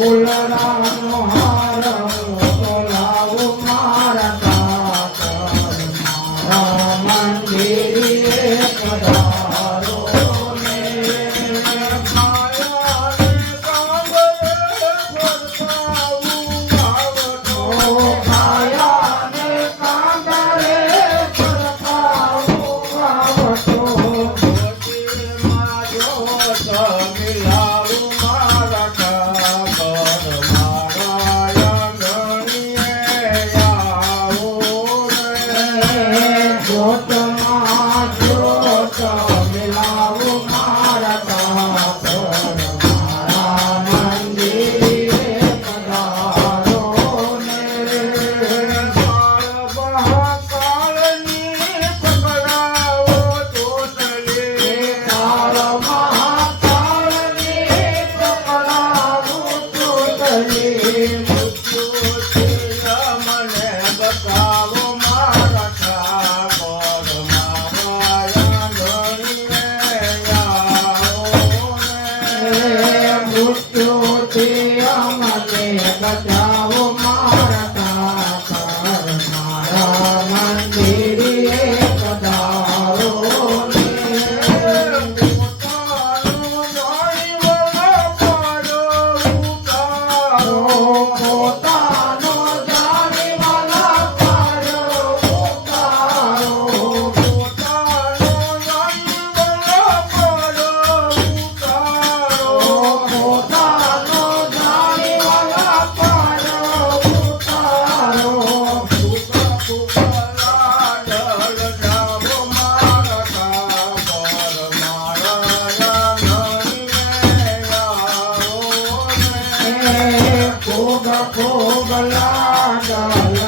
sola. रे ખૂબ ભોગ લાડ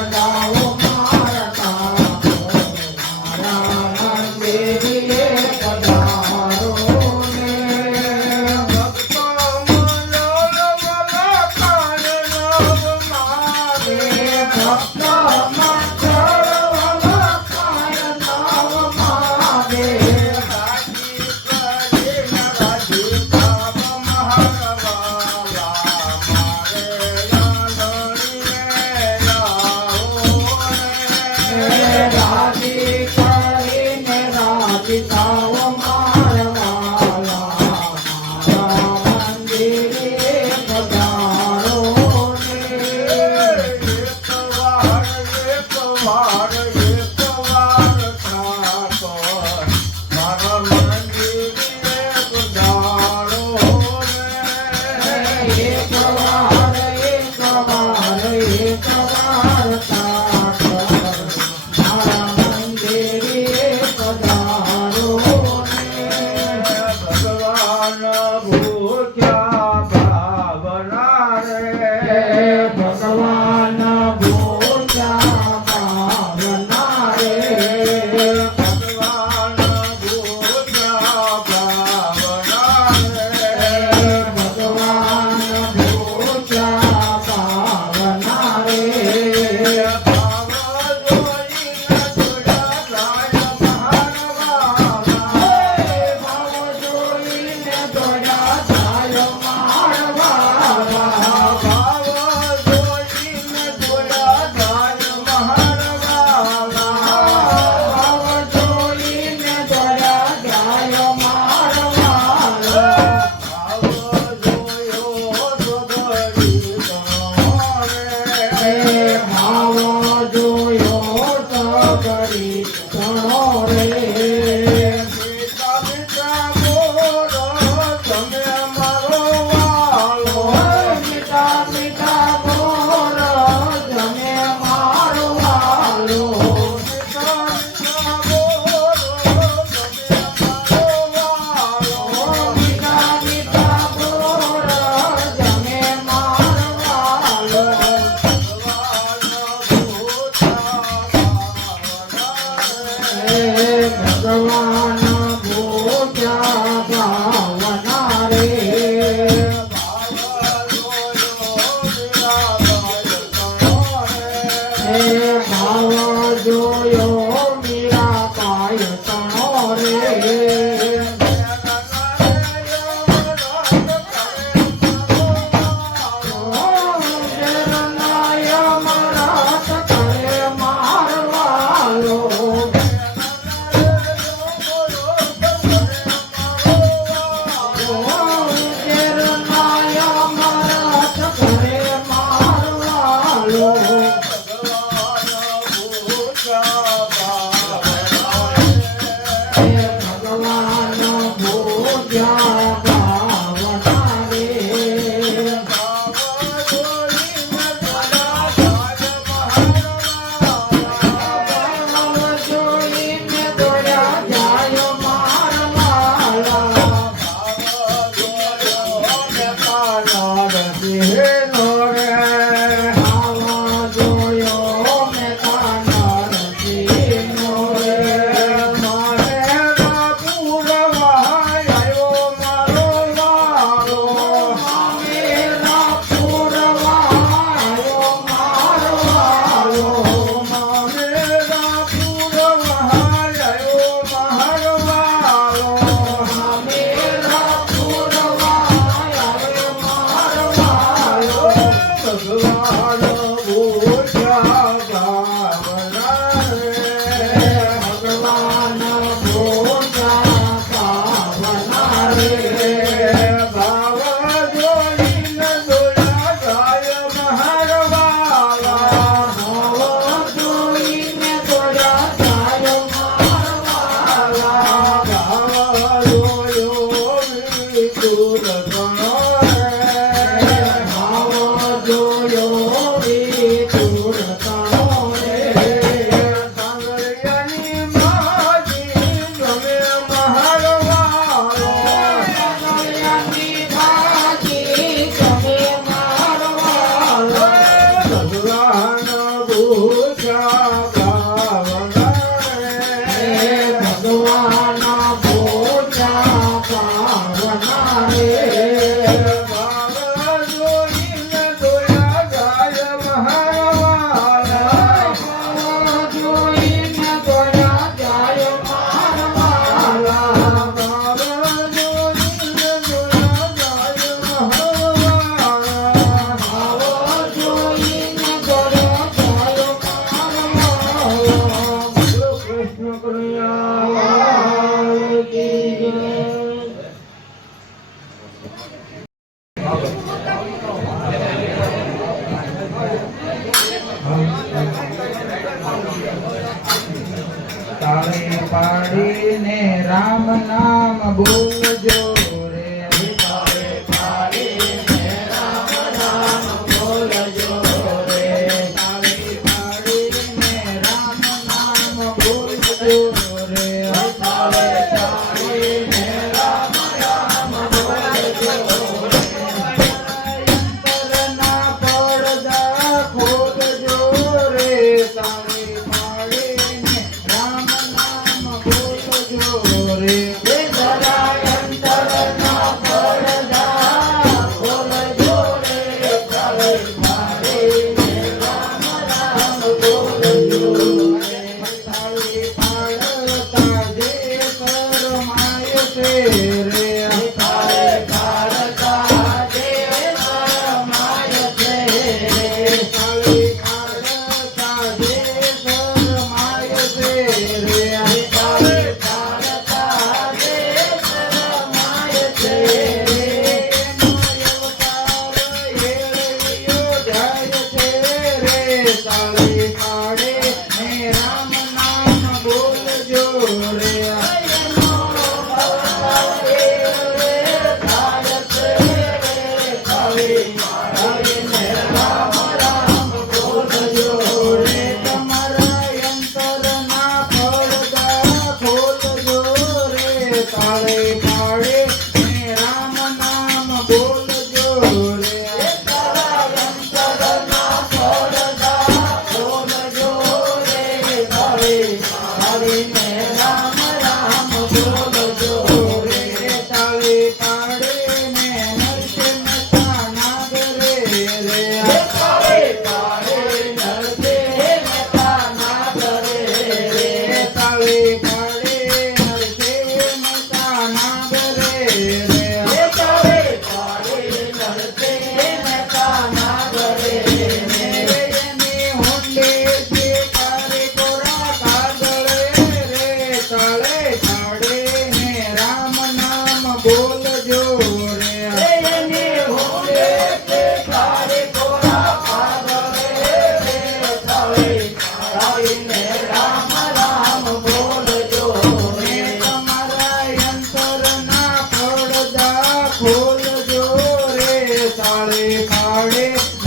que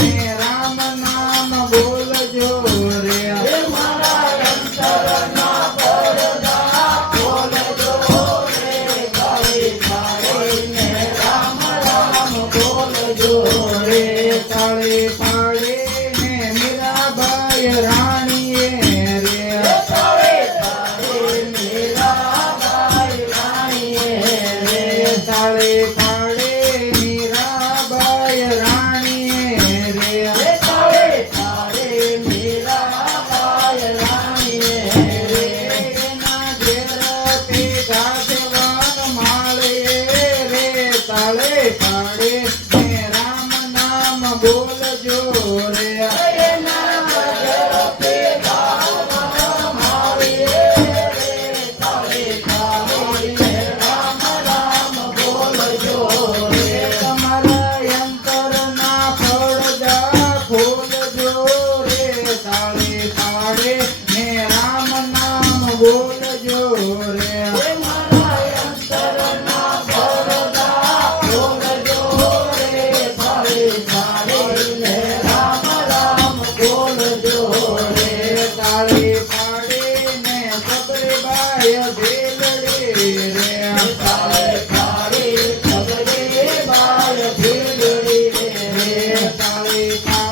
Hare Hare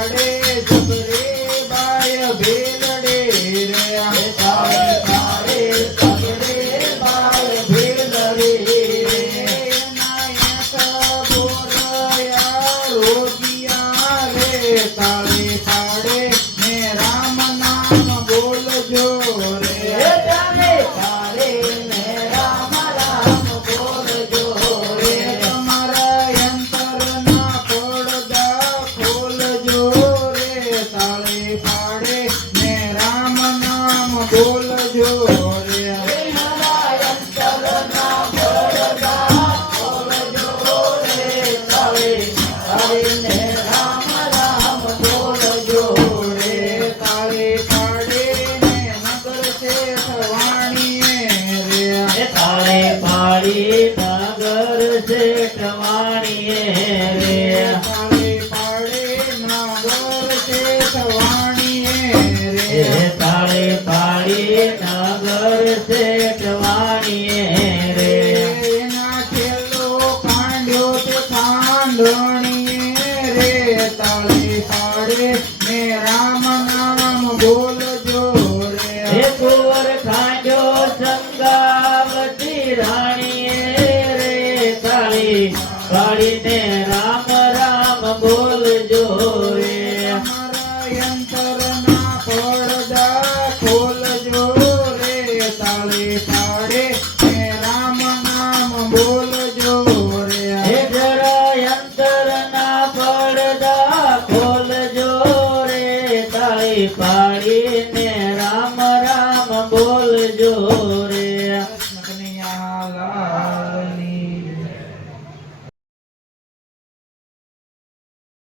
어